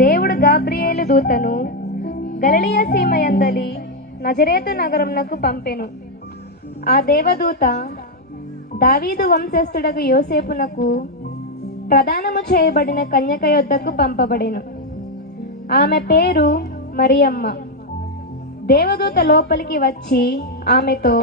దేవుడు గాబ్రియేలు దూతను గలిలయ సీమయందలి నజరేతు నగరమునకు పంపెను. ఆ దేవదూత దావీదు వంశస్థుడకు యోసేపునకు ప్రదానము చేయబడిన కన్యక యొద్దకు పంపబడెను. ఆమె పేరు మరియమ్మ. దేవదూత లోపలికి వచ్చి ఆమెతో,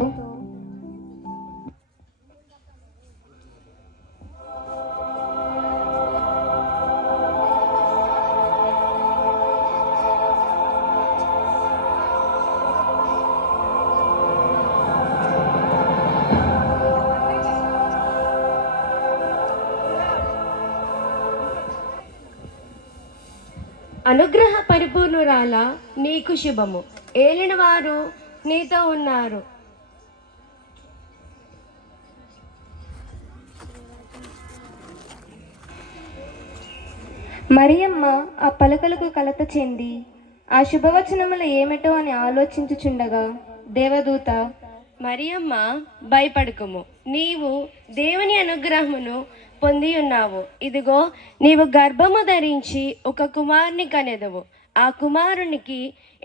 అనుగ్రహ పరిపూర్ణురాల, నీకు శుభము, ఏలిన వారు నీతో ఉన్నారు. మరియమ్మ ఆ పలుకలకు కలత చెంది ఆ శుభవచనములు ఏమిటో అని ఆలోచించుచుండగా దేవదూత, మరియమ్మ, భయపడకుము, నీవు దేవుని అనుగ్రహమును పొంది ఉన్నావు. ఇదిగో, నీవు గర్భము ధరించి ఒక కుమారుని కనెదవు. ఆ కుమారునికి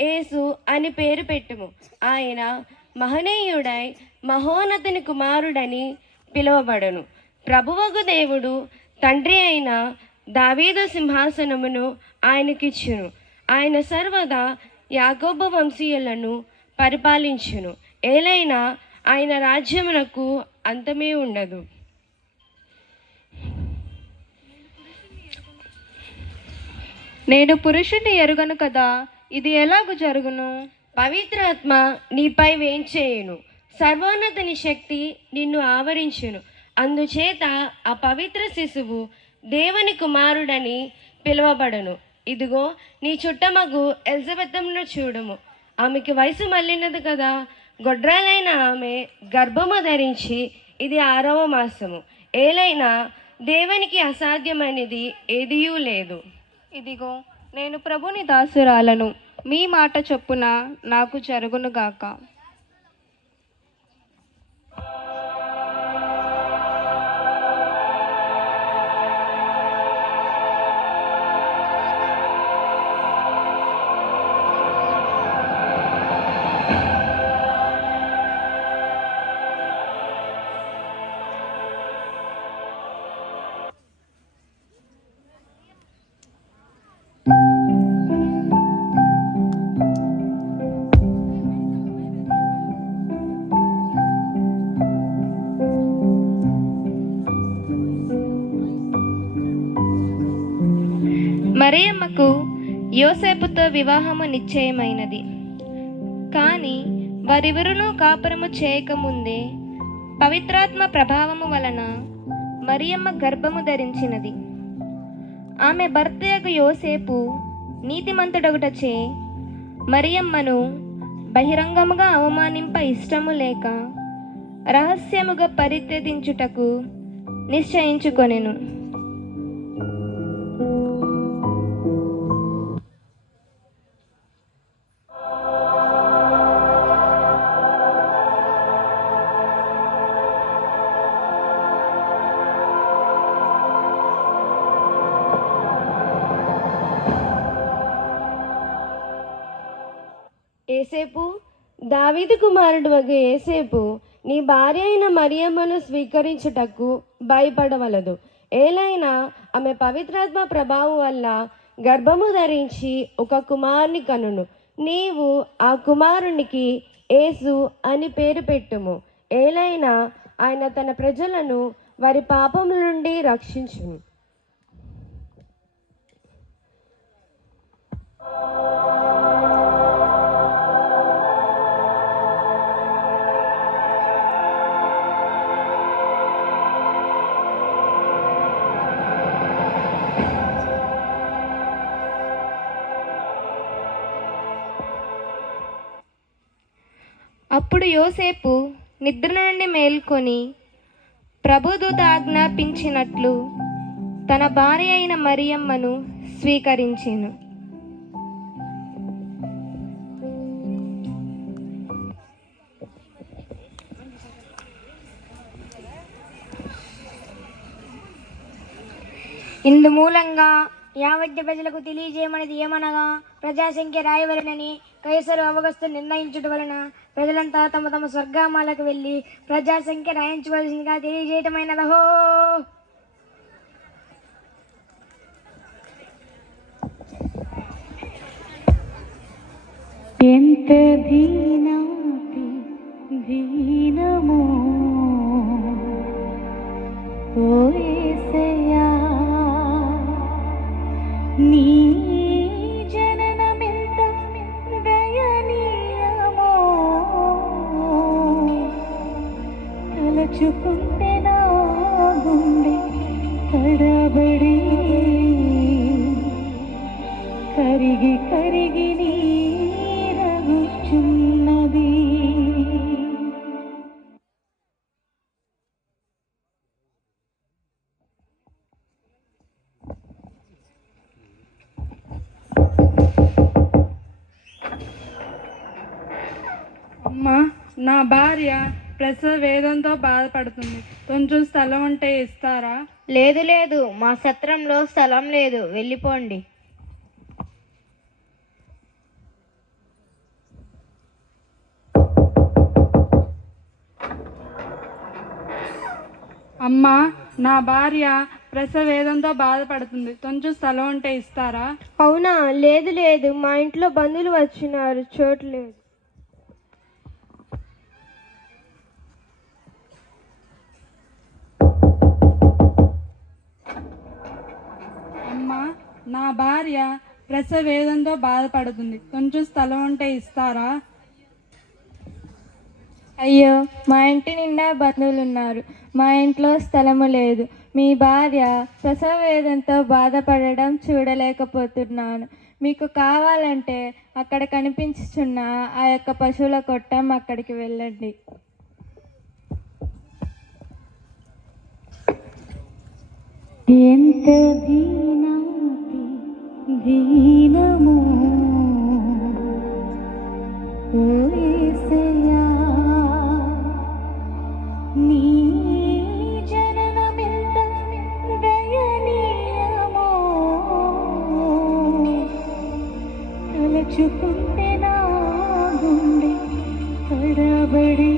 యేసు అని పేరు పెట్టుము. ఆయన మహనీయుడై మహోన్నతుని కుమారుడని పిలువబడను. ప్రభువగు దేవుడు తండ్రి అయిన దావీదు సింహాసనమును ఆయనకిచ్చును. ఆయన సర్వదా యాకోబు వంశీయులను పరిపాలించును. ఏలైనా ఆయన రాజ్యమునకు అంతమే ఉండదు. నేను పురుషుని ఎరుగను కదా, ఇది ఎలాగూ జరుగును? పవిత్రాత్మ నీపై వేంచేయును, సర్వోన్నతుని శక్తి నిన్ను ఆవరించును. అందుచేత ఆ పవిత్ర శిశువు దేవుని కుమారుడని పిలువబడను. ఇదిగో, నీ చుట్టమగు ఎలిజబెత్తును చూడము. ఆమెకి వయసు మళ్ళినది కదా. గొడ్రాలైన ఆమె గర్భము ధరించి ఇది 6వ మాసము. ఏలైనా దేవునికి అసాధ్యమైనది ఏదియూ లేదు. ఇదిగో, నేను ప్రభుని దాసురాలను, మీ మాట చొప్పున నాకు జరుగునుగాక. మరియమ్మకు యోసేపుతో వివాహము నిశ్చయమైనది. కానీ వారిరువును కాపురము చేయకముందే పవిత్రాత్మ ప్రభావము వలన మరియమ్మ గర్భము ధరించినది. ఆమె భర్తయగు యోసేపు నీతిమంతుడగుటచే మరియమ్మను బహిరంగముగా అవమానింప ఇష్టము లేక రహస్యముగా పరిత్యజించుటకు నిశ్చయించుకొనెను. ఏసేపు, దావీదు కుమారుడు వగు ఏసేపు, నీ భార్య అయిన మరియమ్మను స్వీకరించుటకు భయపడవలదు. ఏలైనా ఆమె పవిత్రాత్మ ప్రభావం వల్ల గర్భము ధరించి ఒక కుమారుని కనును. నీవు ఆ కుమారునికి యేసు అని పేరు పెట్టుము. ఏలైనా ఆయన తన ప్రజలను వారి పాపముల నుండి రక్షించును. అప్పుడు యోసేపు నిద్ర నుండి మేల్కొని ప్రభుదూత ఆజ్ఞాపించినట్లు తన భార్య అయిన మరియమ్మను స్వీకరించెను. ఇందు మూలంగా యావజ్ఞ ప్రజలకు తెలియజేయమనేది ఏమనగా ప్రజాసంఖ్య రాయవలెనని కైసరు అవగస్తు నిర్ణయించుట వలన ప్రజలంతా తమ తమ స్వర్గామాలకు వెళ్ళి ప్రజాసంఖ్య రాయించవలసిందిగా తెలియజేయటమైనదహో. ఎంత దీనాతి దీనమో ఓ యేసయ్యా, నీ జననమెంత దయనీయమో, తలచుకుంటే నా గుండె తడబడి కరిగి కరిగి నీరగుచున్నది. అమ్మా, నా భార్య ప్రసవ వేదంతో బాధపడుతుంది. కొంచెం స్థలం ఉంటే ఇస్తారా? లేదు లేదు, మా సత్రంలో స్థలం లేదు, వెళ్ళిపోండి. అమ్మా, నా భార్య ప్రసవ వేదంతో బాధపడుతుంది. కొంచెం స్థలం ఉంటే ఇస్తారా? అవునా? లేదు లేదు, మా ఇంట్లో బంధువులు వచ్చినారు, చోటు లేదు. అమ్మా, నా భార్య ప్రసవ వేదంతో బాధపడుతుంది. కొంచెం స్థలం ఉంటే ఇస్తారా? అయ్యో, మా ఇంటి నిండా బంధువులు ఉన్నారు, మా ఇంట్లో స్థలము లేదు. మీ భార్య ప్రసవ వేదంతో బాధపడడం చూడలేకపోతున్నాను. మీకు కావాలంటే అక్కడ కనిపించుచున్న ఆ యొక్క పశువుల కొట్టం, అక్కడికి వెళ్ళండి. ఎంత దీనాతి దీనమో ఓ యేసయ్యా, నీ జననమెంత దయనీయమో, తలచుకుంటే నా గుండె తడబడి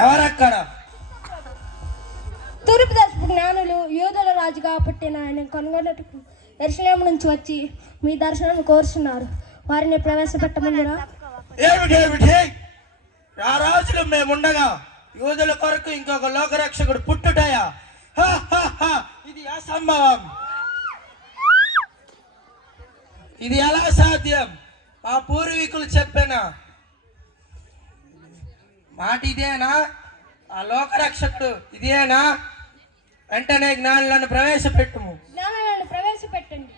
ఎవరక్కడ? తూర్పు దర్శపు జ్ఞానులు యూదుల రాజుగా పుట్టిన ఆయన కనుగొన్నట్టుకు యెరూషలేము నుంచి వచ్చి మీ దర్శనం కోరుచున్నారు. వారిని ప్రవేశపెట్టమందిరా? ఏమిటేమిటి? ఆ రాజులు మేముండగా యూదుల కొరకు ఇంకొక లోకరక్షకుడు పుట్టుటయా? హ, హ, హ. ఇది అసంభవం. ఇది ఎలా సాధ్యం? మా పూర్వీకులు చెప్పిన మాట ఇదేనా? ఆ లోకరక్షకుడు ఇదేనా? వెంటనే జ్ఞానులను ప్రవేశపెట్టుము. జ్ఞానాలను ప్రవేశపెట్టండి.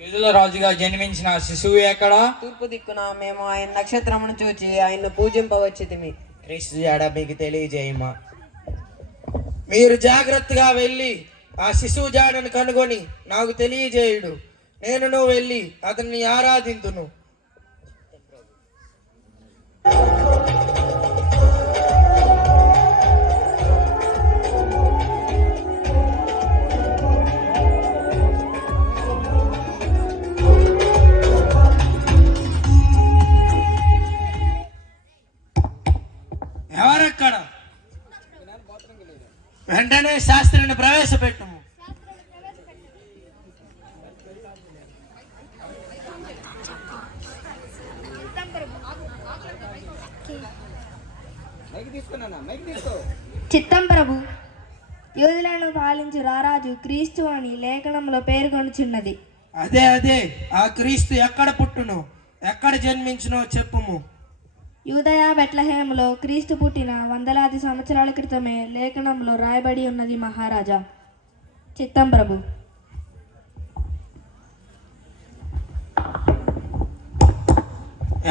యూదుల రాజుగా జన్మించిన ఆ శిశువు ఎక్కడా? తూర్పు దిక్కున మేము ఆయన నక్షత్రమును చూచి ఆయన్ను పూజింపవచ్చితిమి. క్రీస్తు జాడ మీకు తెలియజేయమా. మీరు జాగ్రత్తగా వెళ్ళి ఆ శిశువు జాడను కనుగొని నాకు తెలియజేయుడు. నేను వెళ్ళి అతన్ని ఆరాధింతును. ఎవరక్కడ? వెంటనే శాస్త్రిని ప్రవేశపెట్టుము. చిత్తం ప్రభు, యూదులను పాలించు రారాజు క్రీస్తు అని లేఖనంలో పేర్కొనుచున్నది. అదే అదే ఆ క్రీస్తు ఎక్కడ పుట్టును, ఎక్కడ జన్మించునో చెప్పుము. యూదయ బెత్లెహేములో క్రీస్తు పుట్టిన వందలాది సంవత్సరాల క్రితమే లేఖనంలో రాయబడి ఉన్నది మహారాజా. చిత్తం ప్రభు.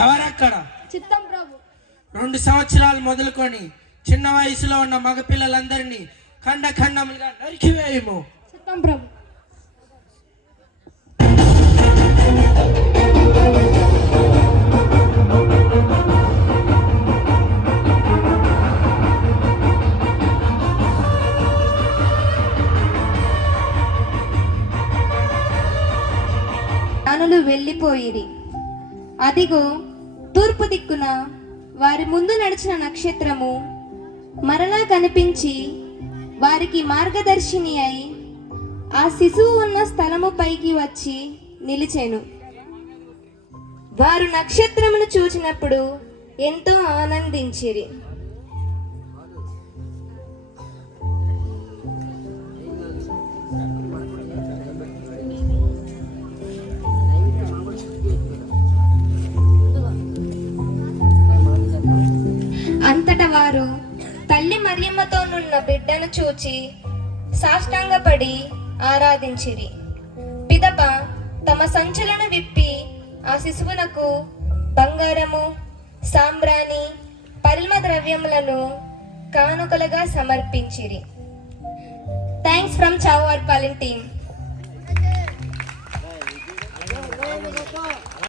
ఎవరక్కడ? చిత్తం ప్రభు. 2 సంవత్సరాలు మొదలుకొని చిన్న వయసులో ఉన్న మగపిల్లలందరినీ ఖండ ఖండములుగా నరికివేయము. చిత్తం ప్రభు. జ్ఞానులు వెళ్ళిపోయిరి. అదిగో తూర్పు దిక్కున వారి ముందు నడిచిన నక్షత్రము మరలా కనిపించి వారికి మార్గదర్శిని అయి ఆ శిశువు ఉన్న స్థలము పైకి వచ్చి నిలిచెను. వారు నక్షత్రమును చూచినప్పుడు ఎంతో ఆనందించిరి. అంతట వారు తల్లి మరియమ్మతోనున్న బిడ్డను చూచి సాష్టాంగపడి ఆరాధించిరి. పిదప తమ సంచులను విప్పి ఆ శిశువునకు బంగారము, సాంబ్రాణి, పరిమళ ద్రవ్యములను కానుకలుగా సమర్పించిరి. Thanks from Chavar Palem team.